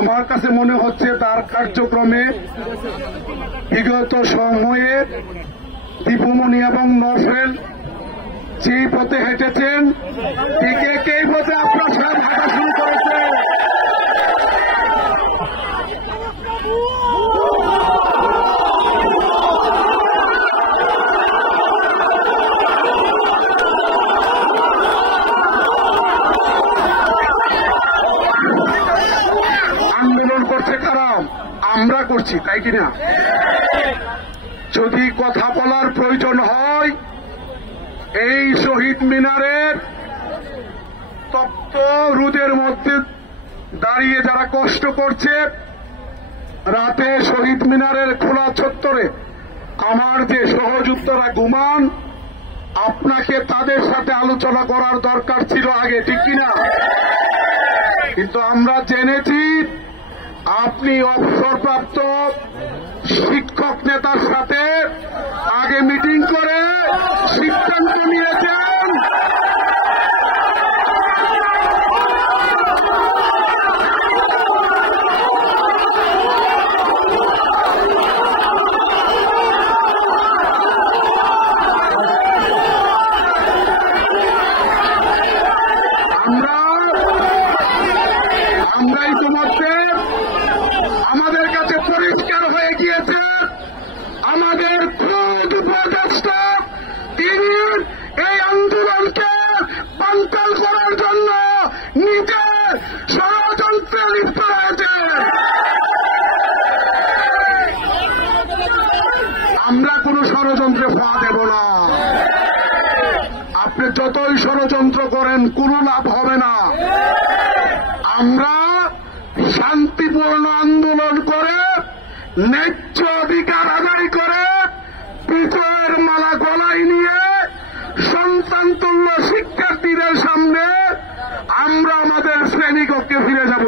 আমার কাছে মনে হচ্ছে তার কার্যক্রমে বিগত সময়ে দীপুমণি এবং নরসেল যে পথে হেঁটেছেন ঠিক একই পথে আপনার সব হাঁটা শুরু করেছে। আন্দোলন করছে কারা? আমরা করছি, তাই কিনা? যদি কথা বলার প্রয়োজন হয় এই শহীদ মিনারের তপ্ত রোদের মধ্যে দাঁড়িয়ে যারা কষ্ট করছে, রাতে শহীদ মিনারের খোলা চত্বরে আমার যে সহযোদ্ধারা ঘুমান, আপনাকে তাদের সাথে আলোচনা করার দরকার ছিল আগে, ঠিক কিনা? কিন্তু আমরা জেনেছি আপনি অবসরপ্রাপ্ত শিক্ষক নেতার সাথে আগে মিটিং করে সিদ্ধান্ত নিয়েছেন আমরা ইতিমধ্যে আমাদের কাছে পরিষ্কার হয়ে গিয়েছে আমাদের খোদ উপদেষ্টা তিনি এই আন্দোলনকে বানচাল করার জন্য নিজে ষড়যন্ত্রে লিপ্ত রয়েছে। আমরা কোন ষড়যন্ত্রে পা দেব না। আপনি যতই ষড়যন্ত্র করেন কোনো লাভ হবে না। আমরা শান্তিপূর্ণ আন্দোলন করে ন্যায্য অধিকার আদায় করে বিজয়ের মালা গলায় নিয়ে সন্তানতুল্য শিক্ষার্থীদের সামনে আমরা আমাদের শ্রেণীকক্ষে ফিরে যাব।